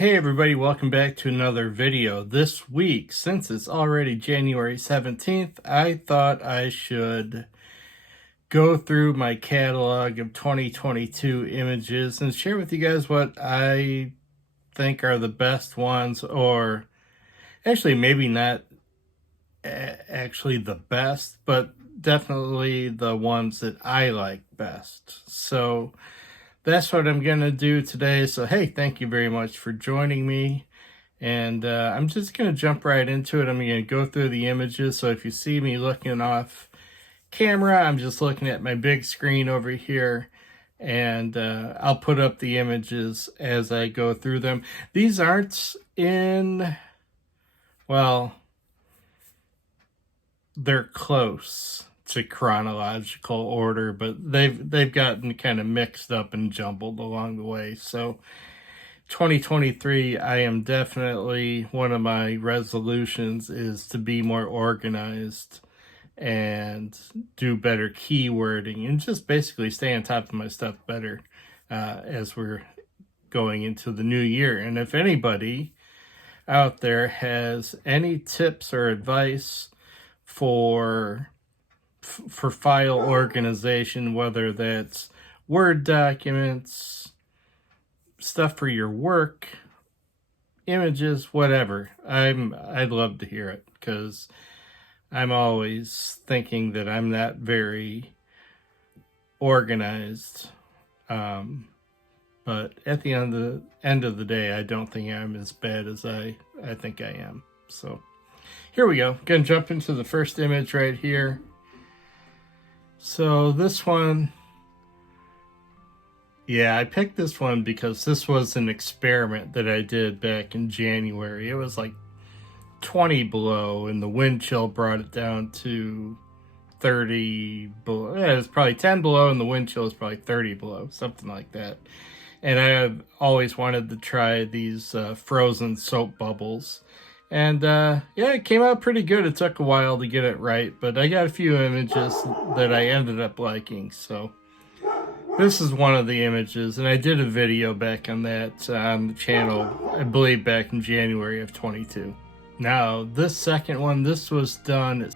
Hey everybody, welcome back to another video. This week, since it's already January 17th, I thought I should go through my catalog of 2022 images and share with you guys what I think are the best ones, or actually maybe not actually the best, but definitely the ones that I like best. So that's what I'm going to do today. So, hey, thank you very much for joining me. And I'm just going to jump right into it. I'm going to go through the images. So if you see me looking off camera, I'm just looking at my big screen over here. And I'll put up the images as I go through them. These aren't in, well, they're close to chronological order, but they've gotten kind of mixed up and jumbled along the way. So 2023, I am definitely, one of my resolutions is to be more organized and do better keywording and just basically stay on top of my stuff better as we're going into the new year. And if anybody out there has any tips or advice for file organization, whether that's Word documents, stuff for your work, images, whatever, I'd love to hear it, because I'm always thinking that I'm not very organized. But at the end of the day, I don't think I'm as bad as I think I am. So here we go. Gonna jump into the first image right here. So this one, yeah, I picked this one because this was an experiment that I did back in January. It was like 20 below and the wind chill brought it down to 30 below. Yeah, it was probably 10 below and the wind chill is probably 30 below, something like that. And I have always wanted to try these frozen soap bubbles. And yeah, it came out pretty good. It took a while to get it right, but I got a few images that I ended up liking. So this is one of the images, and I did a video back on that on the channel, I believe back in January of 22. Now, this second one, this was done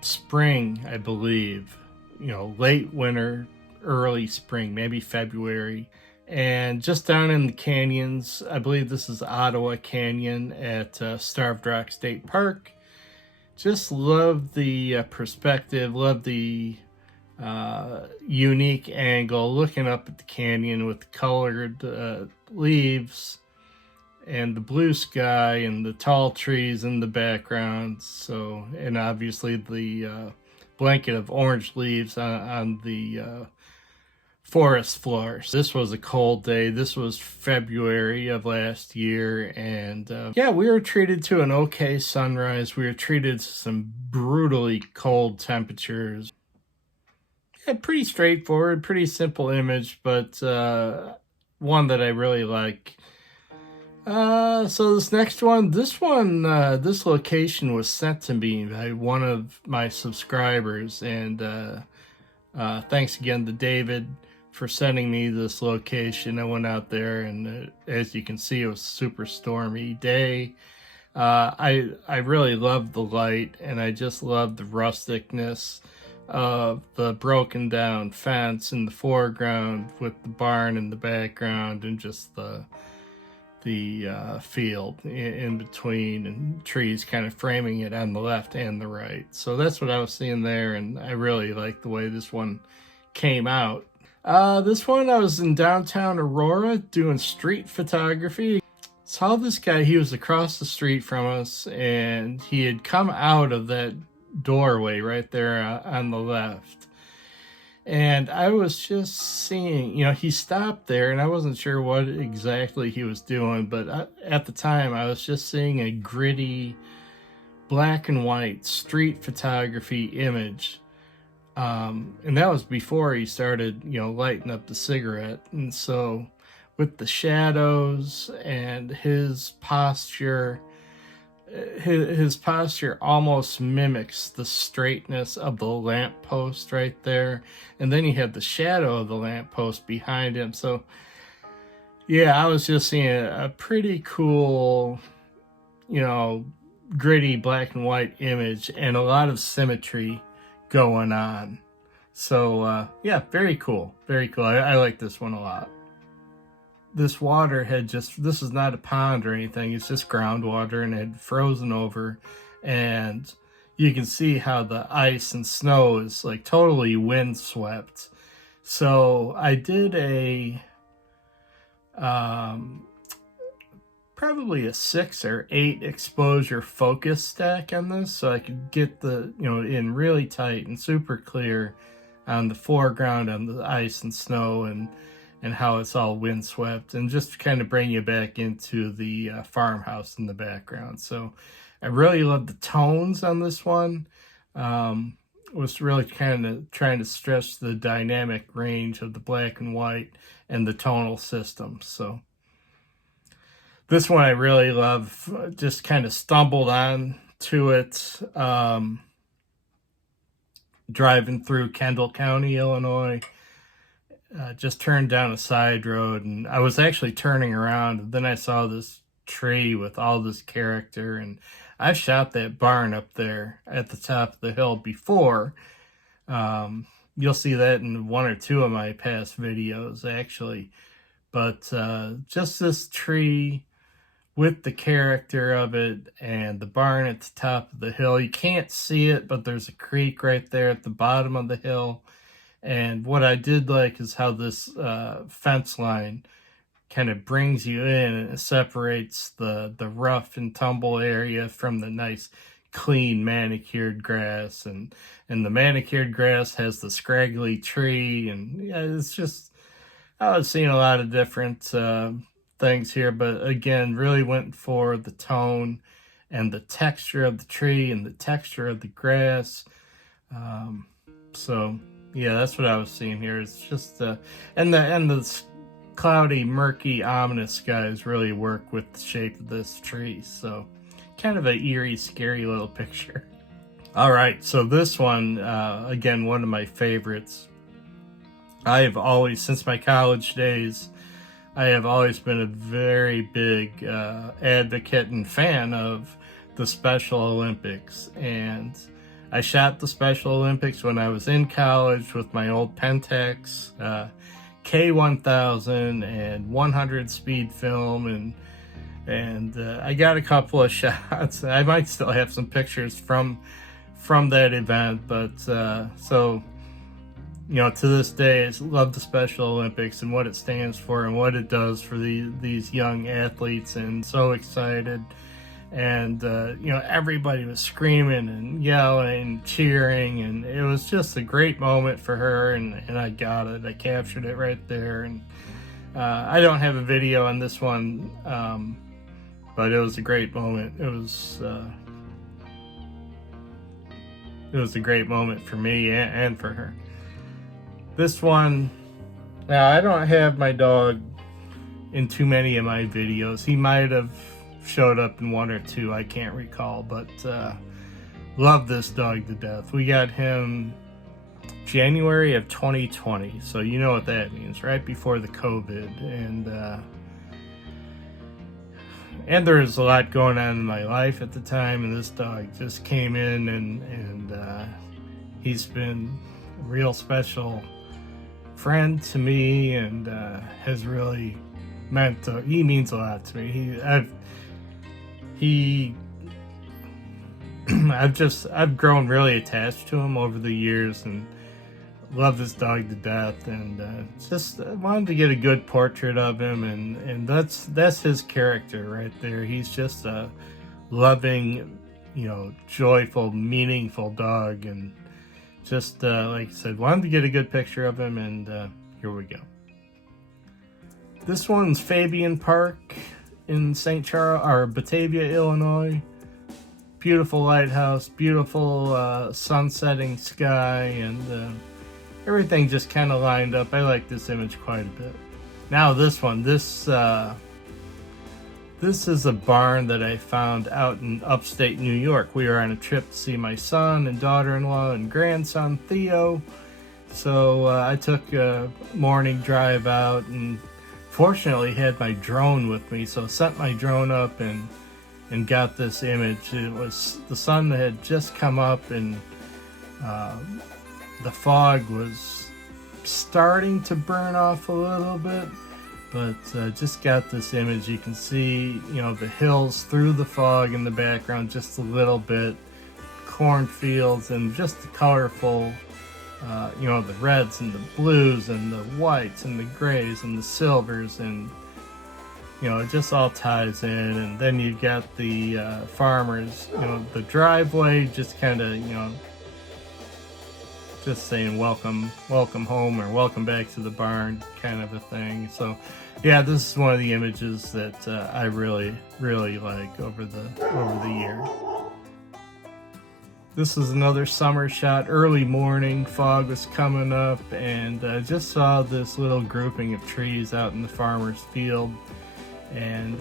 spring, I believe, late winter, early spring, maybe February. And just down in the canyons, I believe this is Ottawa Canyon at Starved Rock State Park. Just love the perspective, love the unique angle, looking up at the canyon with the colored leaves and the blue sky and the tall trees in the background. So, and obviously the blanket of orange leaves on the forest floors. This was a cold day. This was February of last year, and yeah, we were treated to an okay sunrise. We were treated to some brutally cold temperatures. Yeah, pretty straightforward, pretty simple image, but one that I really like. So this next one, this location was sent to me by one of my subscribers, and thanks again to David for sending me this location. I went out there, and as you can see, it was a super stormy day. I really loved the light, and I just loved the rusticness of the broken down fence in the foreground with the barn in the background, and just the field in between, and trees kind of framing it on the left and the right. So that's what I was seeing there, and I really like the way this one came out. This one, I was in downtown Aurora doing street photography. Saw this guy, he was across the street from us, and he had come out of that doorway right there on the left. And I was just seeing, he stopped there, and I wasn't sure what exactly he was doing, but at the time, I was just seeing a gritty, black and white street photography image. And that was before he started, lighting up the cigarette. And so with the shadows and his posture almost mimics the straightness of the lamppost right there. And then you have the shadow of the lamppost behind him. So Yeah, I was just seeing a pretty cool, you know, gritty black and white image and a lot of symmetry going on. So yeah, very cool. Very cool. I like this one a lot. This water had just, this is not a pond or anything, it's just groundwater, and it had frozen over, and you can see how the ice and snow is like totally windswept. So I did a probably a 6 or 8 exposure focus stack on this, so I could get the, you know, in really tight and super clear on the foreground, on the ice and snow, and how it's all windswept, and just kind of bring you back into the farmhouse in the background. So I really love the tones on this one. Was really kind of trying to stress the dynamic range of the black and white and the tonal system. So this one I really love. Just kind of stumbled on to it driving through Kendall County, Illinois. Just turned down a side road, and I was actually turning around, and then I saw this tree with all this character, and I shot that barn up there at the top of the hill before. You'll see that in 1 or 2 of my past videos, actually. But just this tree with the character of it, and the barn at the top of the hill. You can't see it, but there's a creek right there at the bottom of the hill. And what I did like is how this fence line kind of brings you in, and it separates the rough and tumble area from the nice, clean, manicured grass. And the manicured grass has the scraggly tree, and yeah, it's just, I was seeing a lot of different things here, but again, really went for the tone and the texture of the tree and the texture of the grass. So yeah, that's what I was seeing here. It's just and the cloudy, murky, ominous skies really work with the shape of this tree. So kind of an eerie, scary little picture. All right, so this one, again, one of my favorites. I have always, since my college days, I have always been a very big advocate and fan of the Special Olympics. And I shot the Special Olympics when I was in college with my old Pentax K1000 and 100 speed film, and I got a couple of shots. I might still have some pictures from that event, but so, you know, to this day, I love the Special Olympics and what it stands for and what it does for these young athletes, and so excited. And you know, everybody was screaming and yelling and cheering, and it was just a great moment for her, and I got it. I captured it right there. And I don't have a video on this one, but it was a great moment. It was a great moment for me and for her. This one, now I don't have my dog in too many of my videos. He might have showed up in 1 or 2, I can't recall, but love this dog to death. We got him January of 2020, so you know what that means, right before the COVID. And there was a lot going on in my life at the time, and this dog just came in, and he's been a real special friend to me, and has really he means a lot to me. I've grown really attached to him over the years, and love this dog to death, and just wanted to get a good portrait of him, and that's his character right there. He's just a loving, you know, joyful, meaningful dog, and just like I said, wanted to get a good picture of him, and here we go. This one's Fabian Park in St. Charles, or Batavia, Illinois. Beautiful lighthouse, beautiful sunsetting sky, and everything just kind of lined up. I like this image quite a bit. Now this one, this is a barn that I found out in upstate New York. We were on a trip to see my son and daughter-in-law and grandson Theo. So I took a morning drive out, and fortunately had my drone with me, so I set my drone up and got this image. It was the sun that had just come up, and the fog was starting to burn off a little bit, but just got this image. You can see, you know, the hills through the fog in the background just a little bit, cornfields, and just the colorful, you know, the reds and the blues and the whites and the grays and the silvers, and you know, it just all ties in. And then you've got the farmers, you know, the driveway just kind of, you know, just saying welcome home, or welcome back to the barn kind of a thing. So yeah, this is one of the images that I really like over the year. This is another summer shot, early morning, fog was coming up, and I just saw this little grouping of trees out in the farmer's field. And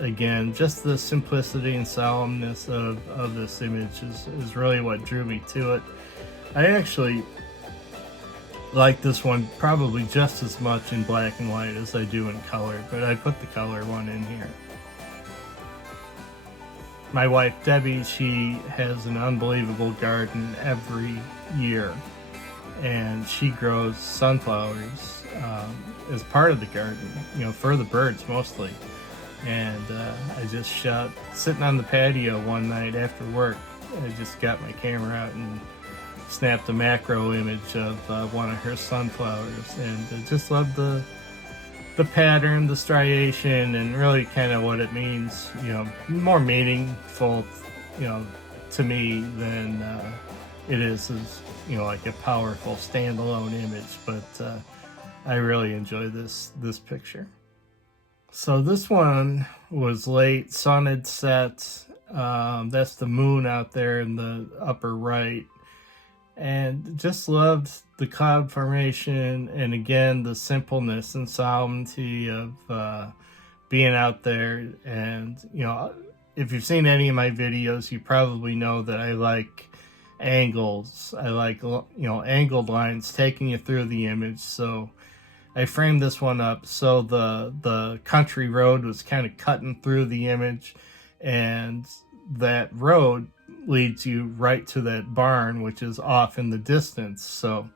again, just the simplicity and solemnness of this image is really what drew me to it. I actually like this one probably just as much in black and white as I do in color, but I put the color one in here. My wife Debbie, she has an unbelievable garden every year, and she grows sunflowers as part of the garden, you know, for the birds mostly. And I just shot sitting on the patio one night after work. I just got my camera out and snapped a macro image of one of her sunflowers, and I just loved the pattern, the striation, and really kind of what it means, you know, more meaningful, you know, to me than it is as, you know, like a powerful standalone image. But I really enjoy this picture. So this one was late, sun had set. That's the moon out there in the upper right, and just loved the cloud formation, and again the simpleness and solemnity of being out there. And you know, if you've seen any of my videos, you probably know that I like angles. I like, you know, angled lines taking you through the image. So I framed this one up so the country road was kind of cutting through the image, and that road leads you right to that barn, which is off in the distance. So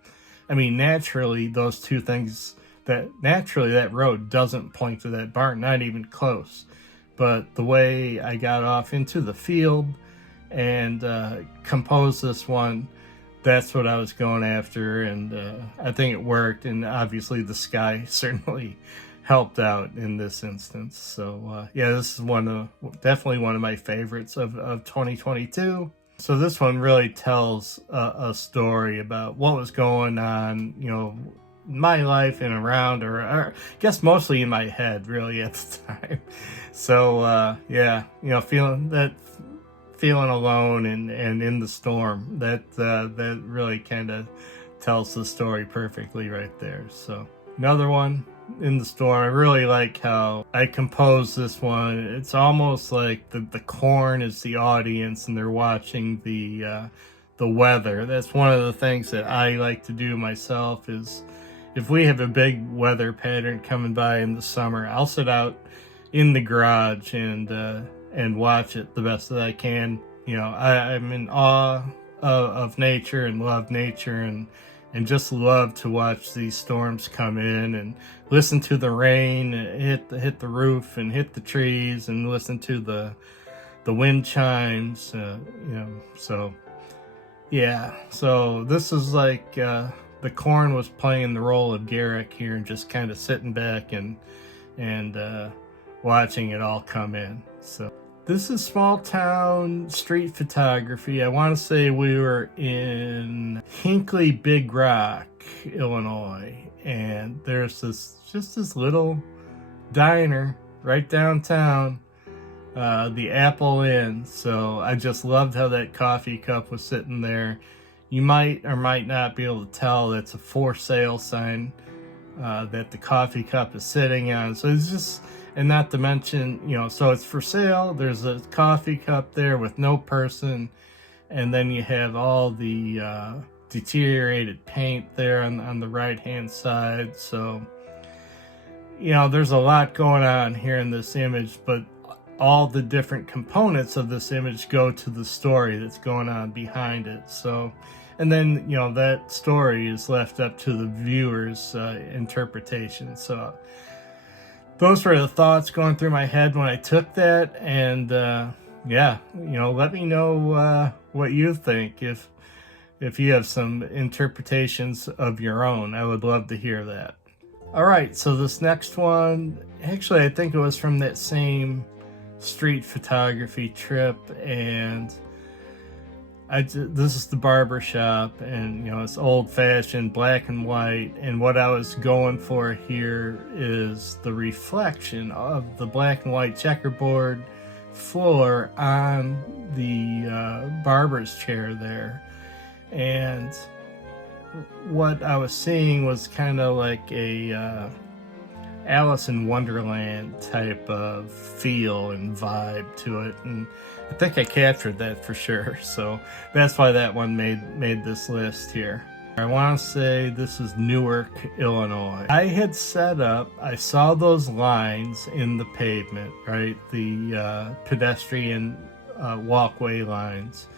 I mean, naturally those two things, that naturally that road doesn't point to that barn, not even close. But the way I got off into the field and composed this one, that's what I was going after, and I think it worked. And obviously the sky certainly helped out in this instance. So yeah, this is definitely one of my favorites of 2022. So this one really tells a story about what was going on, you know, in my life and around, or I guess mostly in my head really at the time. So yeah, you know, feeling alone and in the storm, that really kind of tells the story perfectly right there. So another one, in the storm. I really like how I composed this one. It's almost like the corn is the audience and they're watching the weather. That's one of the things that I like to do myself, is if we have a big weather pattern coming by in the summer, I'll sit out in the garage and watch it the best that I can. You know, I'm in awe of nature and love nature, and just love to watch these storms come in and listen to the rain hit the roof and hit the trees, and listen to the wind chimes. You know, so yeah. So this is like the corn was playing the role of Garrick here, and just kind of sitting back and watching it all come in. So this is small town street photography. I want to say we were in Hinckley, Big Rock, Illinois, and there's this little diner right downtown, the Apple Inn. So I just loved how that coffee cup was sitting there. You might or might not be able to tell that's a for sale sign that the coffee cup is sitting on. So it's just, and not to mention, you know, so it's for sale. There's a coffee cup there with no person, and then you have all the deteriorated paint there on the right hand side. So you know, there's a lot going on here in this image, but all the different components of this image go to the story that's going on behind it. So, and then, you know, that story is left up to the viewer's interpretation. So those were the thoughts going through my head when I took that. And yeah, you know, let me know what you think. If you have some interpretations of your own, I would love to hear that. All right, so this next one, actually, I think it was from that same street photography trip, and this is the barber shop, and you know, it's old-fashioned black and white, and what I was going for here is the reflection of the black and white checkerboard floor on the barber's chair there. And what I was seeing was kind of like a Alice in Wonderland type of feel and vibe to it, and I think I captured that for sure. So that's why that one made this list here. I want to say this is Newark, Illinois. I had set up, I saw those lines in the pavement, right? The pedestrian walkway lines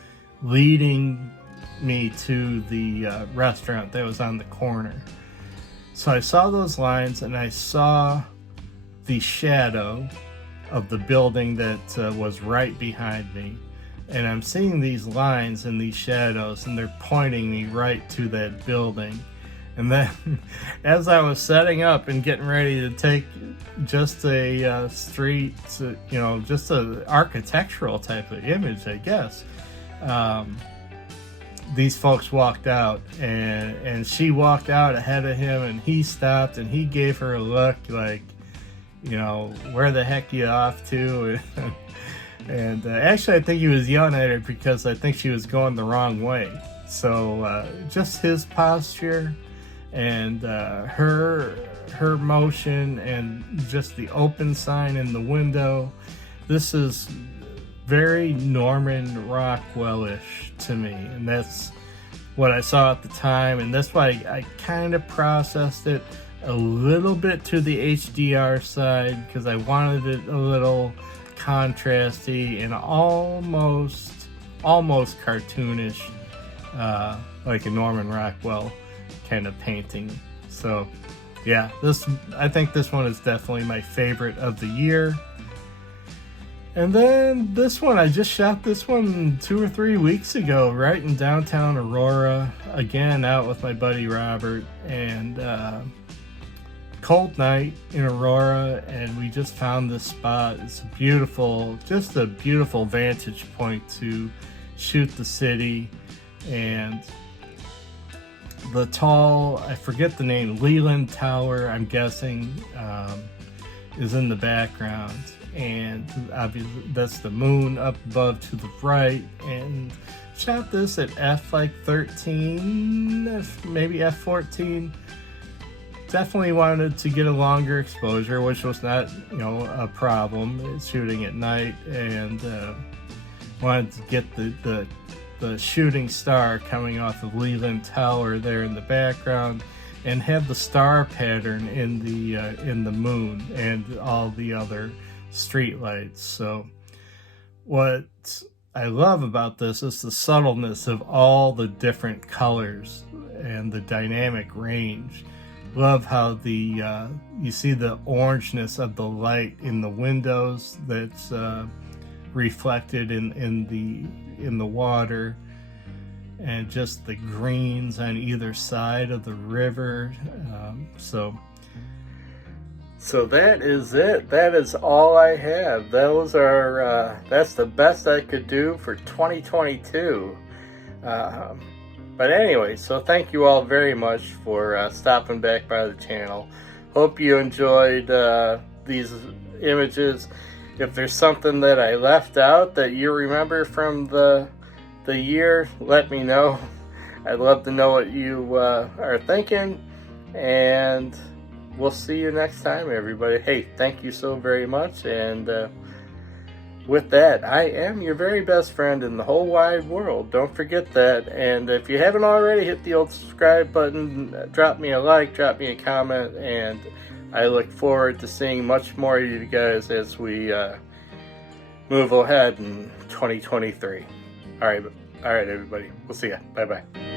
leading me to the restaurant that was on the corner. So I saw those lines, and I saw the shadow of the building that was right behind me, and I'm seeing these lines and these shadows, and they're pointing me right to that building. And then as I was setting up and getting ready to take just a street, you know, just an architectural type of image, I guess, these folks walked out, and she walked out ahead of him, and he stopped, and he gave her a look like, you know, where the heck you off to? And actually, I think he was yelling at her because I think she was going the wrong way. So just his posture and her motion and just the open sign in the window, this is very Norman Rockwell-ish to me, and that's what I saw at the time, and that's why I kind of processed it a little bit to the HDR side, because I wanted it a little contrasty and almost cartoonish, like a Norman Rockwell kind of painting. So yeah, I think this one is definitely my favorite of the year. And then this one, I just shot this one 2 or 3 weeks ago, right in downtown Aurora, again out with my buddy Robert, and cold night in Aurora, and we just found this spot. It's just a beautiful vantage point to shoot the city, and the tall, I forget the name, Leland Tower, I'm guessing, is in the background. And obviously that's the moon up above to the right, and shot this at f13, maybe f14. Definitely wanted to get a longer exposure, which was not, you know, a problem. It's shooting at night, and wanted to get the shooting star coming off of Leland Tower there in the background, and have the star pattern in the moon and all the other street lights. So what I love about this is the subtleness of all the different colors and the dynamic range. Love how the you see the orangeness of the light in the windows that's reflected in the water, and just the greens on either side of the river. So that is it. That is all I have. Those are that's the best I could do for 2022. But anyway, so thank you all very much for stopping back by the channel. Hope you enjoyed these images. If there's something that I left out that you remember from the year, let me know. I'd love to know what you are thinking, and we'll see you next time, everybody. Hey, thank you so very much, and with that, I am your very best friend in the whole wide world. Don't forget that. And if you haven't already, hit the old subscribe button, drop me a like, drop me a comment, and I look forward to seeing much more of you guys as we move ahead in 2023. All right, everybody. We'll see ya. Bye-bye.